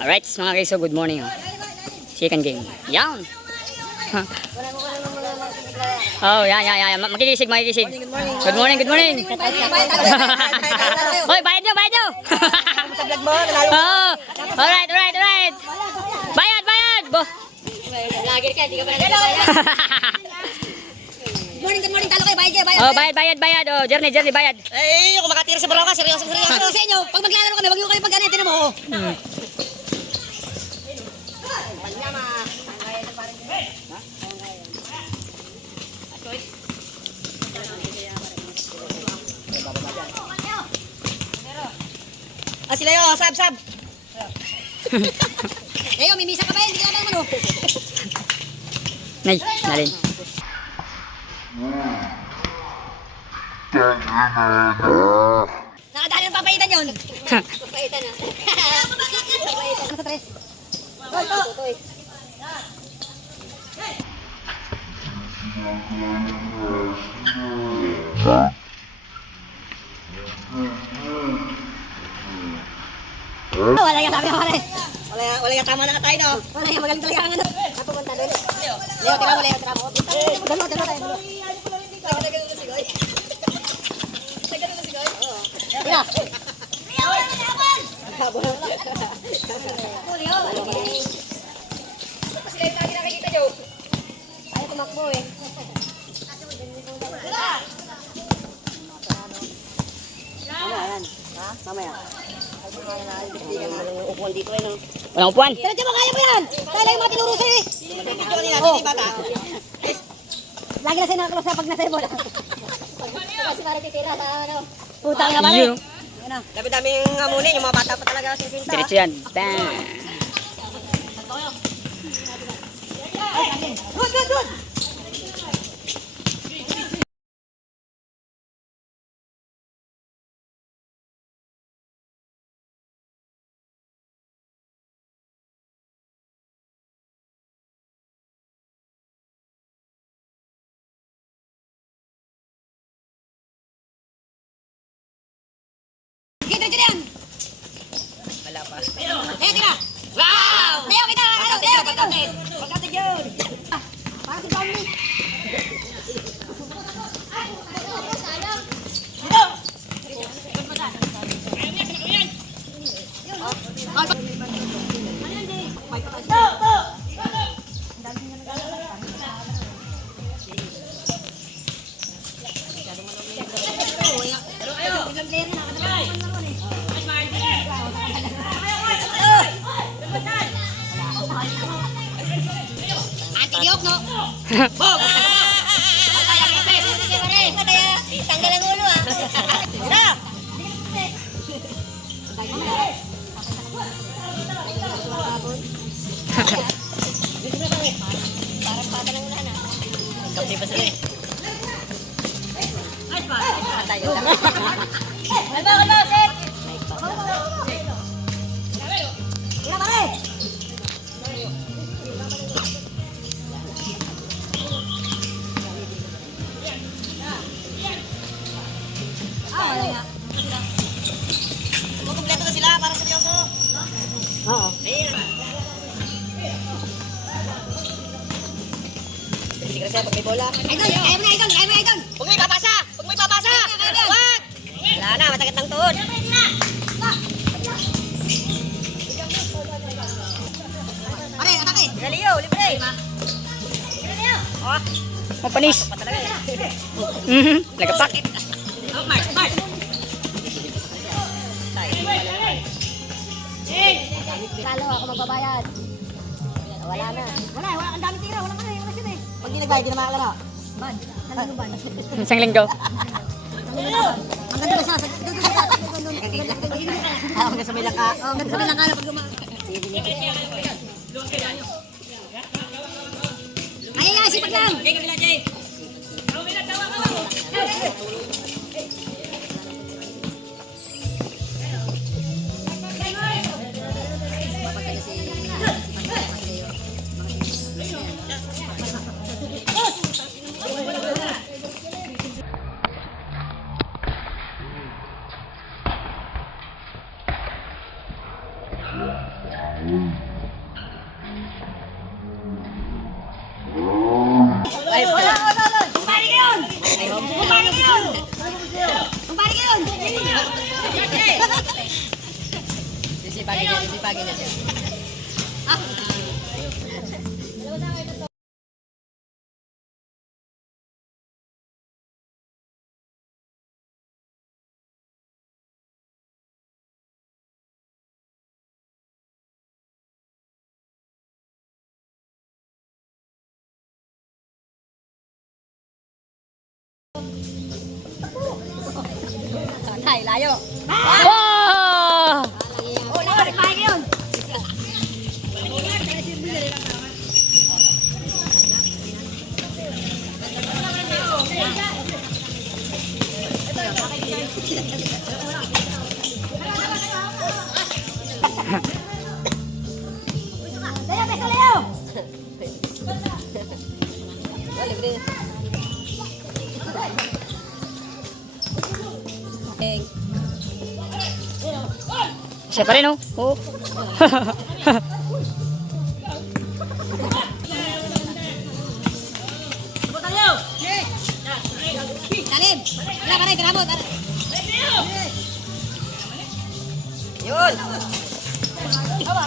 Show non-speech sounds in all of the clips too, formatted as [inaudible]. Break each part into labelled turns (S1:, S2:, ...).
S1: Alright, mga guys, so good morning. Oh. Chicken game. Yan. Oh, yan, yan, yan. Ma- Makikinig, makikinig. Good morning, good morning. [laughs] Hoy, bayad nyo, bayad nyo.
S2: Sa vlog mo,
S1: oh, alright, alright, alright. Bayad, bayad. Bo.
S2: Lager ka, di ka pa. Good morning, good morning. Talo kayo, bayad kayo, bayad.
S1: Oh, bayad, bayad, bayad. Oh, journey, journey, bayad.
S2: Eh, kung makatira sa Baroka, seryoso, seryoso. [laughs] Sa inyo, pag maglalaro kami, wag niyo kayo pag-ano, tinan mo. Sila yun, sab, sab. [laughs] Eh, oh, mimisa ka ba yun? Hindi ka naman, ano.
S1: Nay, nalin.
S2: Nakadali ng papaitan yun. Papaitan na. Ano sa tres? Gol, to. Wala yung sabi ko pare. Wala yung, wala yung tama na nga tayo, no? Wala yung magaling talaga ang ano. Ako punta doon. Leo, tira mo, Leo, tira mo. Dalo, dalo tayo. Tira. Ayaw tumakbo eh. Mamaya yan. Ha? Mamaya. Lang upuan dito eh. no?
S1: Walang upuan.
S2: Diretso mo, kaya mo yan! Tala yung mga tinuro sa'yo eh! Oh. Lagi na siya nakakulos sa pag nasa bola. Kasi parang titira sa ano. Putang na
S1: Iyo.
S2: Dami-dami yung amunin, yung mga bata pa talaga sininta.
S1: Diretso yan. Bang.
S2: Good, good, good! Diretso na yan!
S1: Wala pa.
S2: Leo, tira! Wow! Leo, kita! Ano, Leo, kita! Pagkatid yun! Parang si Dominic! Anti-diok, Oh! [laughs] Galileo, libre! Oh,
S1: Mapanis.
S2: yan.
S1: Mhm. Nagapak.
S2: Oh, Mark, Mark! Talo ako magbabayad. Wala na. Wala, wala. Ang dami tira. Wala ka na. Wala sila eh. Pag di nagbayad, di na makalaro. Ban. Kanino ban?
S1: Isang linggo.
S2: Ang ganda sa doon sa Ah, hanggang sa may langka. Oh, hanggang sa may langka na pag guma. Ay, ay, sipag lang. Kaya kabila, Jay. Ay, 谢谢，把给你，谢，
S1: 把给你，啊。Siya pa rin, oh. Oh.
S2: Talim! Tara, pare, tira mo, tara.
S1: Yun!
S2: Kawa,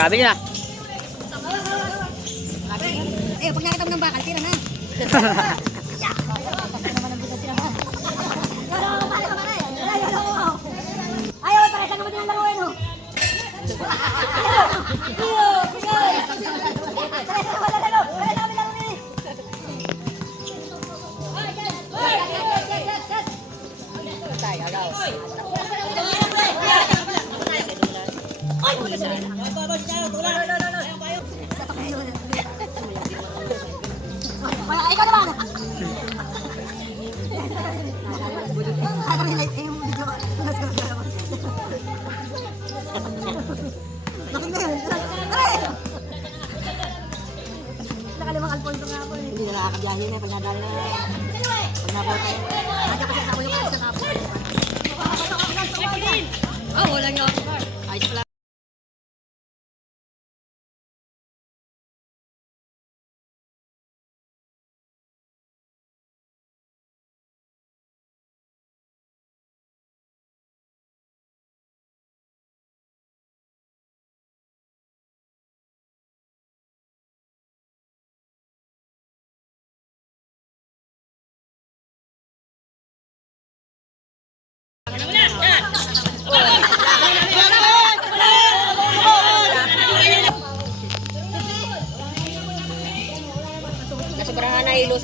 S1: Sabi niya.
S2: Eh, pag nakita mo ng bakal, tira na. [laughs] ako eh. Pag nadali na. Pag nabote. Kaya kasi sa ulo ko sa kapo.
S1: Oh, wala nga. Ayos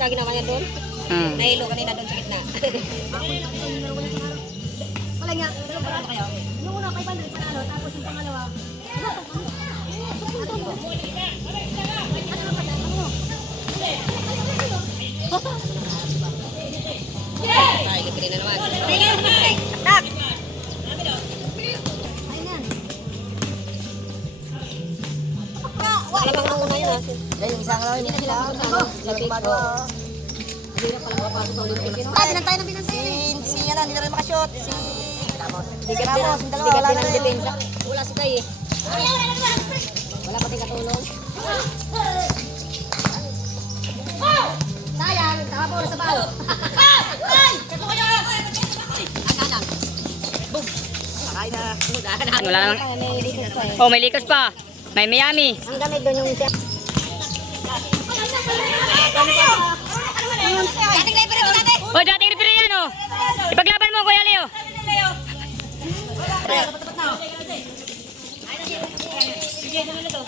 S2: na ginawa niya doon.
S1: Hmm.
S2: Nahilo kanina doon sa gitna. Wala nga, pero parang kayo. Yung una, 500 panalo, tapos yung pangalawa,
S1: Ay, libre na naman.
S2: Tak!
S1: Alam mo ang una yun, ha?
S2: Dahil yung isang lang, yung isang lang, yung bago. Ah, pinantay na pinantay. Si, si, ano, hindi na rin makashoot. Si,
S1: Sigat din, sigat
S2: wala
S1: din
S2: na
S1: ang depensa. Wala si Tay, eh. Wala pati katulong.
S2: Sayang, sa bawo. Akanan. Boom! Sakay na.
S1: Wala.
S2: May likod pa eh.
S1: Oh, may likas pa. May Miami.
S2: Ang gamit doon yung siya. Dating libre mo dati!
S1: Oh, dating referee yan, oh. Ipaglaban mo, Kuya Leo.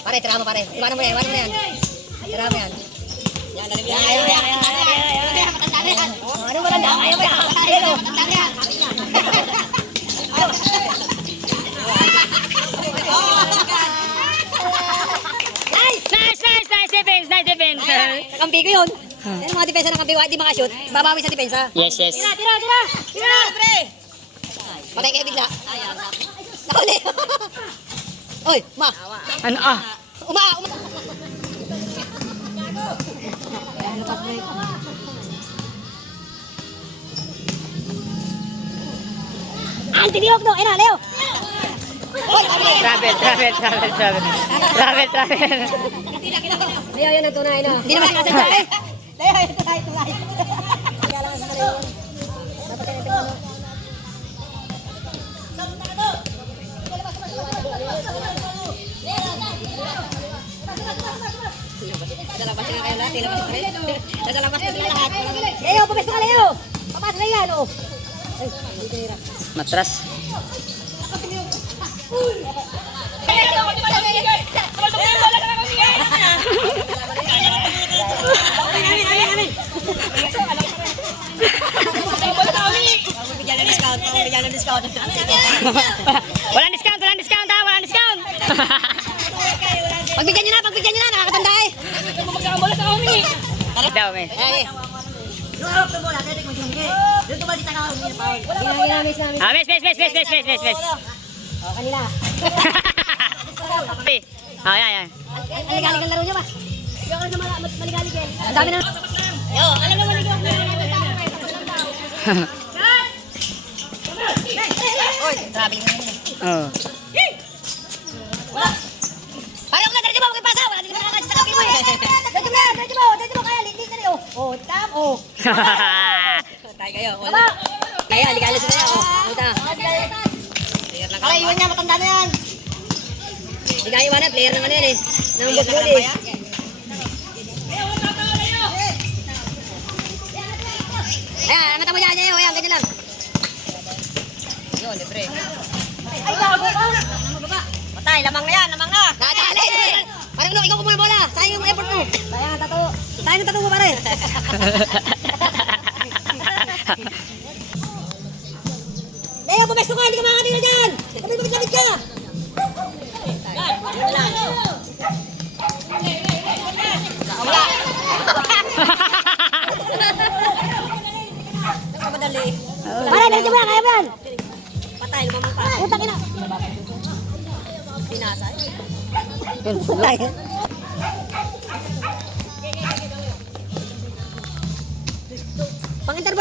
S2: Pare, tira mo pare. Iwanan mo yan, iwanan mo yan. Tira mo yan. Yan, yan, yan, yan, yan. Ano ba nanda? Ayaw ba yan? Ayaw ba yan? Nice!
S1: Nice, nice, nice defense, nice defense.
S2: Kampi ko yun. Yan ang mga depensa ng kampi ko. Hindi makashoot. Babawi sa depensa.
S1: Yes, yes.
S2: Tira, tira, tira! Tira! Pre! Patay kayo bigla. Nakuli. Oy, ma.
S1: Ano ah?
S2: Uma, uma. Antidiok no, ina, Leo.
S1: Travel, travel, travel, travel. Travel, travel.
S2: Leo, yun ang tunay na. Hindi naman sinasadya eh. Leo, yun tunay, tunay. Kaya lang sa yun. Dapat tayo natin ano. Nasa labas na kayo lahat, ilabas pa rin. Nasa labas na sila ka Leo! Papasok na oh! Ay, dito nira.
S1: Matras.
S2: Bigyan ng discount, bigyan ng discount.
S1: walang discount, walang discount ha, walang discount.
S2: Pagbigyan nyo na, pagbigyan nyo na, nakakatanda eh.
S1: Daw, may.
S2: Ay, Ginamiss namin.
S1: Ah, mes, mes, mes, mes, mes, mes, mes, mes.
S2: Oh, kanila. [laughs]
S1: Ah, yan, yan.
S2: Ang ligalig ang laro niya ba? Yung ano mala, maligalig eh. Ang dami na. Yo, alam naman ikaw. [laughs] Oy, grabe na yun.
S1: Eh. Oo. Wala.
S2: Parang na dito mo magpasa. Wala dito na sa kape mo. Dito na, dito mo, dito mo kaya hindi na rin. Oh. oh, tam oh. [laughs] Tayo kayo. Wala. Kaya hindi ligalig na oh. Puta. Kaya iwan niya matanda na yan. Ligalig na player naman yan eh. Nang bukbol eh. Yun, libre. Ay, bago ka. Patay, lamang na yan, lamang na. Nadali. Parang no, ikaw kumuna bola. Sayang yung effort mo. Sayang ang tato. Sayang ang tato mo pare. [laughs]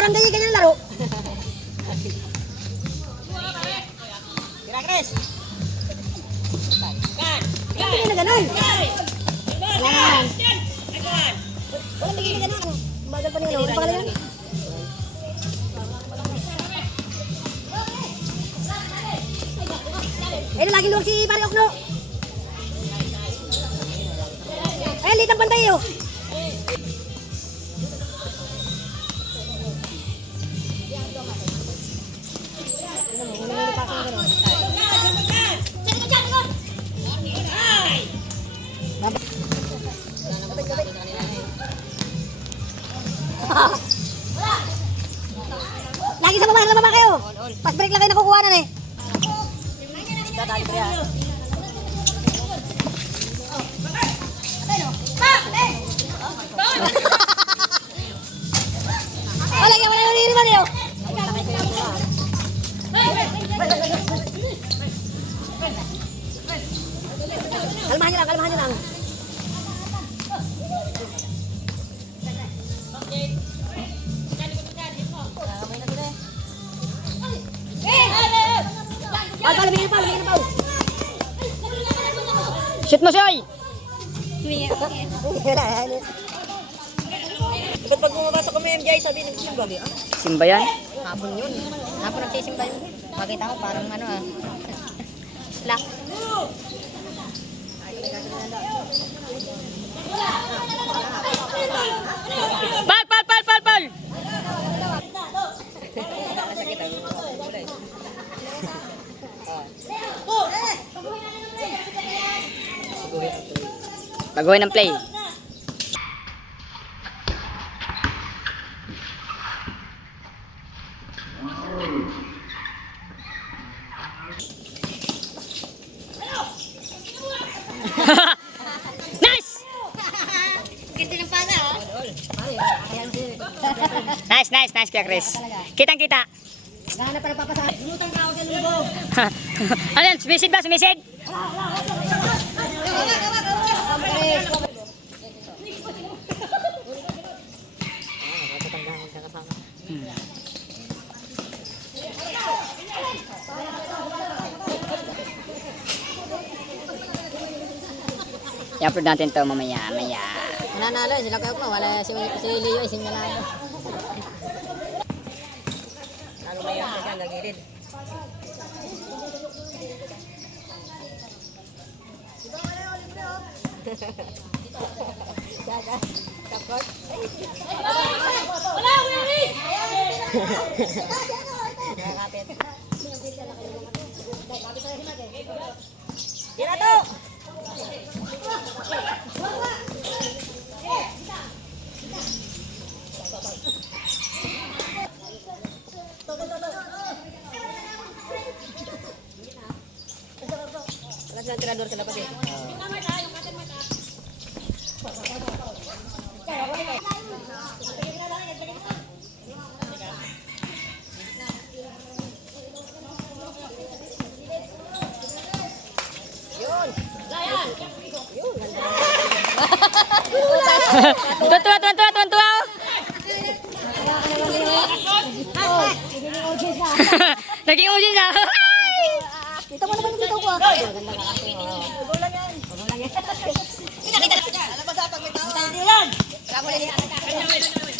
S2: Interbarangay yung ganyan laro. Tira, Chris. Wala bigay na ganun. Yan. Wala bigay na ganun. Bagal pa nila. Ano pa yun? Eh, lagi luwag si Pare Okno. Eh, litang pantay yun.
S1: Shoot mo, Soy!
S2: Ba't pag bumabasok kami MJ, sabi ni Simba, ah?
S1: Simba yan?
S2: Hapon yun. Hapon nagsisimba yun. Makita ko parang ano ah. Lock.
S1: Pal, Baguhin ng play. [laughs]
S2: Oh. nice!
S1: nice, nice, nice kaya Chris. Kitang kita.
S2: Gana para papasahan. Lutang tawag ng lubo. [laughs]
S1: Ano, sumisid ba? Sumisid? Wala, wala. I-upload natin to mamaya, maya.
S2: Nanalo, sila kayo ko. Wala si, si Leo, si Milano. Lalo ba yan? Teka, nagilid. Tira to! Wala silang tirador sa labas eh.
S1: Tuwa, tuwa, tuwa. Naging audience na.
S2: Kita mo naman yung bitaw ko. ah. Ganda ka kasi. Ulan yan. Ulan yan. Kita, kita, kita. Alam mo sa pag may tao. Hindi yan. Wala mo lang yan.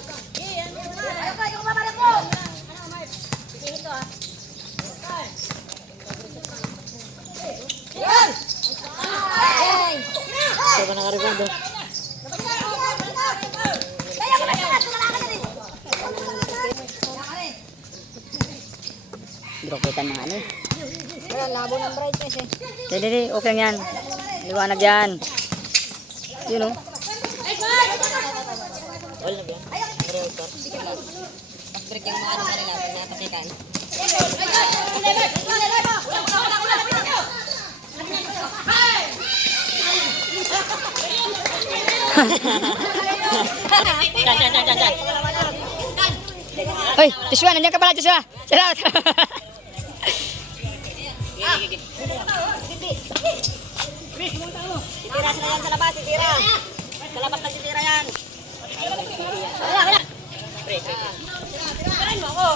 S2: Ayaw ka, yung mamalag mo. Yan! Ay!
S1: Ito ba nakaribando?
S2: Kaya mo na siya, tumala ka na rin.
S1: Hindi ko kita ng ano eh.
S2: Wala, labo ng brightness eh.
S1: Hindi, hindi, okay yan. Liwanag yan. Yun oh.
S2: Wala na ba yan? Mas break yung mga ano sa nila, pinapasikan.
S1: Diyan, diyan, diyan, diyan, diyan. Hoy, Joshua, nandiyan ka pala, Joshua. Salamat. [laughs]
S2: Titira sila yan sa labas, titira. Sa labas na titira yan. Wala, wala. Tirahan mo ako.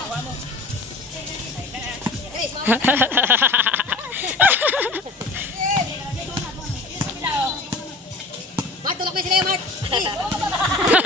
S2: Mart, tulak [laughs] mo sila yan, Mart.